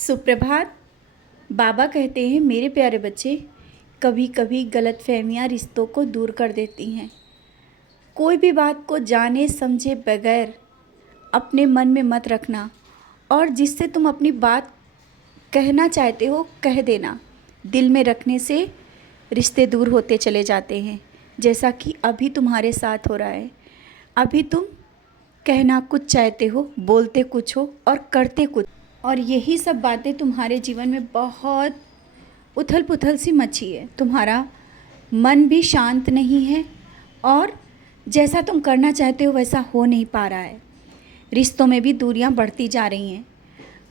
सुप्रभात। बाबा कहते हैं, मेरे प्यारे बच्चे, कभी कभी गलतफहमियां रिश्तों को दूर कर देती हैं। कोई भी बात को जाने समझे बगैर अपने मन में मत रखना, और जिससे तुम अपनी बात कहना चाहते हो कह देना। दिल में रखने से रिश्ते दूर होते चले जाते हैं, जैसा कि अभी तुम्हारे साथ हो रहा है। अभी तुम कहना कुछ चाहते हो, बोलते कुछ हो और करते कुछ, और यही सब बातें तुम्हारे जीवन में बहुत उथल पुथल सी मची है। तुम्हारा मन भी शांत नहीं है और जैसा तुम करना चाहते हो वैसा हो नहीं पा रहा है। रिश्तों में भी दूरियां बढ़ती जा रही हैं,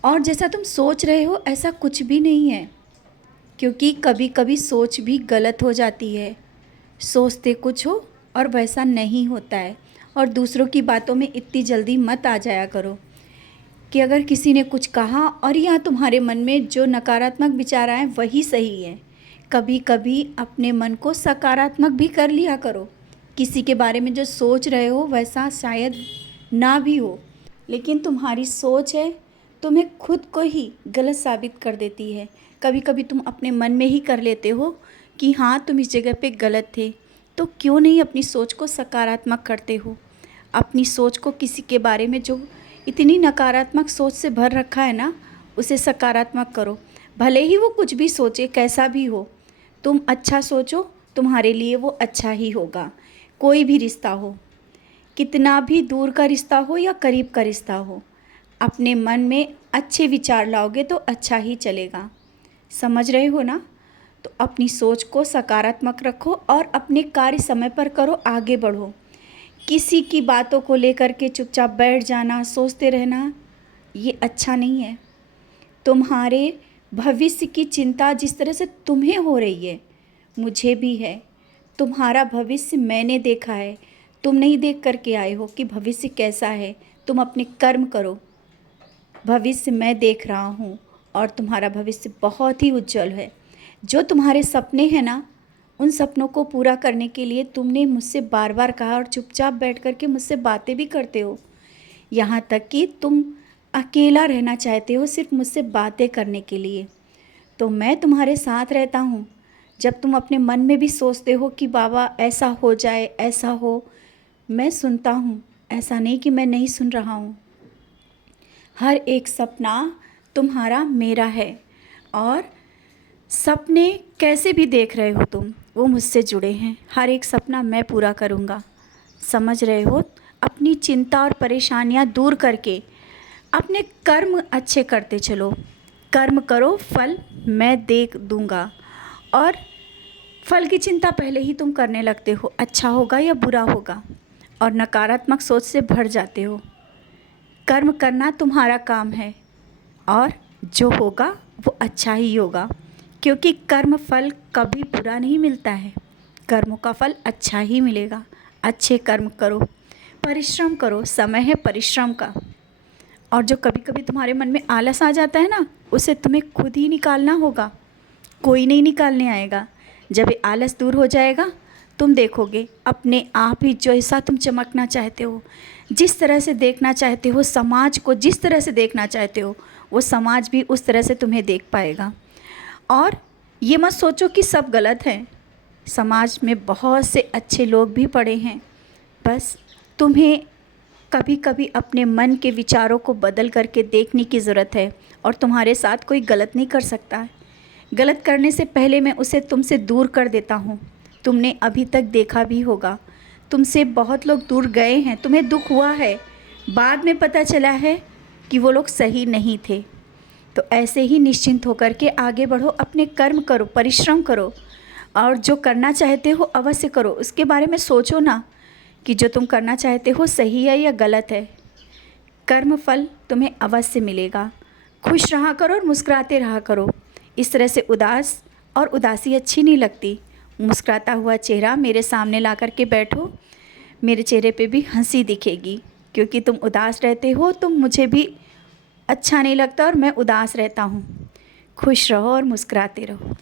और जैसा तुम सोच रहे हो ऐसा कुछ भी नहीं है, क्योंकि कभी कभी सोच भी गलत हो जाती है। सोचते कुछ हो और वैसा नहीं होता है। और दूसरों की बातों में इतनी जल्दी मत आ जाया करो कि अगर किसी ने कुछ कहा और या तुम्हारे मन में जो नकारात्मक विचार आए वही सही है। कभी कभी अपने मन को सकारात्मक भी कर लिया करो। किसी के बारे में जो सोच रहे हो वैसा शायद ना भी हो, लेकिन तुम्हारी सोच है तुम्हें खुद को ही गलत साबित कर देती है। कभी कभी तुम अपने मन में ही कर लेते हो कि हाँ, तुम इस जगह पे गलत थे, तो क्यों नहीं अपनी सोच को सकारात्मक करते हो। अपनी सोच को किसी के बारे में जो इतनी नकारात्मक सोच से भर रखा है ना, उसे सकारात्मक करो। भले ही वो कुछ भी सोचे, कैसा भी हो, तुम अच्छा सोचो, तुम्हारे लिए वो अच्छा ही होगा। कोई भी रिश्ता हो, कितना भी दूर का रिश्ता हो या करीब का रिश्ता हो, अपने मन में अच्छे विचार लाओगे तो अच्छा ही चलेगा। समझ रहे हो ना? तो अपनी सोच को सकारात्मक रखो और अपने कार्य समय पर करो, आगे बढ़ो। किसी की बातों को लेकर के चुपचाप बैठ जाना, सोचते रहना, ये अच्छा नहीं है। तुम्हारे भविष्य की चिंता जिस तरह से तुम्हें हो रही है, मुझे भी है। तुम्हारा भविष्य मैंने देखा है, तुम नहीं देख करके आए हो कि भविष्य कैसा है। तुम अपने कर्म करो, भविष्य मैं देख रहा हूँ और तुम्हारा भविष्य बहुत ही उज्जवल है। जो तुम्हारे सपने हैं ना, उन सपनों को पूरा करने के लिए तुमने मुझसे बार बार कहा और चुपचाप बैठ कर के मुझसे बातें भी करते हो। यहाँ तक कि तुम अकेला रहना चाहते हो सिर्फ मुझसे बातें करने के लिए। तो मैं तुम्हारे साथ रहता हूँ। जब तुम अपने मन में भी सोचते हो कि बाबा ऐसा हो जाए, ऐसा हो, मैं सुनता हूँ। ऐसा नहीं कि मैं नहीं सुन रहा हूँ। हर एक सपना तुम्हारा मेरा है, और सपने कैसे भी देख रहे हो तुम, वो मुझसे जुड़े हैं। हर एक सपना मैं पूरा करूँगा। समझ रहे हो? अपनी चिंता और परेशानियाँ दूर करके अपने कर्म अच्छे करते चलो। कर्म करो, फल मैं देख दूँगा। और फल की चिंता पहले ही तुम करने लगते हो, अच्छा होगा या बुरा होगा, और नकारात्मक सोच से भर जाते हो। कर्म करना तुम्हारा काम है, और जो होगा वो अच्छा ही होगा, क्योंकि कर्म फल कभी बुरा नहीं मिलता है। कर्मों का फल अच्छा ही मिलेगा। अच्छे कर्म करो, परिश्रम करो, समय है परिश्रम का। और जो कभी कभी तुम्हारे मन में आलस आ जाता है ना, उसे तुम्हें खुद ही निकालना होगा, कोई नहीं निकालने आएगा। जब ये आलस दूर हो जाएगा, तुम देखोगे अपने आप ही जैसा तुम चमकना चाहते हो, जिस तरह से देखना चाहते हो, समाज को जिस तरह से देखना चाहते हो, वो समाज भी उस तरह से तुम्हें देख पाएगा। और ये मत सोचो कि सब गलत हैं, समाज में बहुत से अच्छे लोग भी पड़े हैं। बस तुम्हें कभी कभी अपने मन के विचारों को बदल करके देखने की ज़रूरत है, और तुम्हारे साथ कोई गलत नहीं कर सकता है। गलत करने से पहले मैं उसे तुमसे दूर कर देता हूँ। तुमने अभी तक देखा भी होगा, तुमसे बहुत लोग दूर गए हैं, तुम्हें दुख हुआ है, बाद में पता चला है कि वो लोग सही नहीं थे। तो ऐसे ही निश्चिंत होकर के आगे बढ़ो, अपने कर्म करो, परिश्रम करो, और जो करना चाहते हो अवश्य करो। उसके बारे में सोचो ना कि जो तुम करना चाहते हो सही है या गलत है। कर्म फल तुम्हें अवश्य मिलेगा। खुश रहा करो और मुस्कुराते रहा करो। इस तरह से उदास और उदासी अच्छी नहीं लगती। मुस्कुराता हुआ चेहरा मेरे सामने ला कर के बैठो, मेरे चेहरे पे भी हंसी दिखेगी। क्योंकि तुम उदास रहते हो तो मुझे भी अच्छा नहीं लगता, और मैं उदास रहता हूँ। खुश रहो और मुस्कुराते रहो।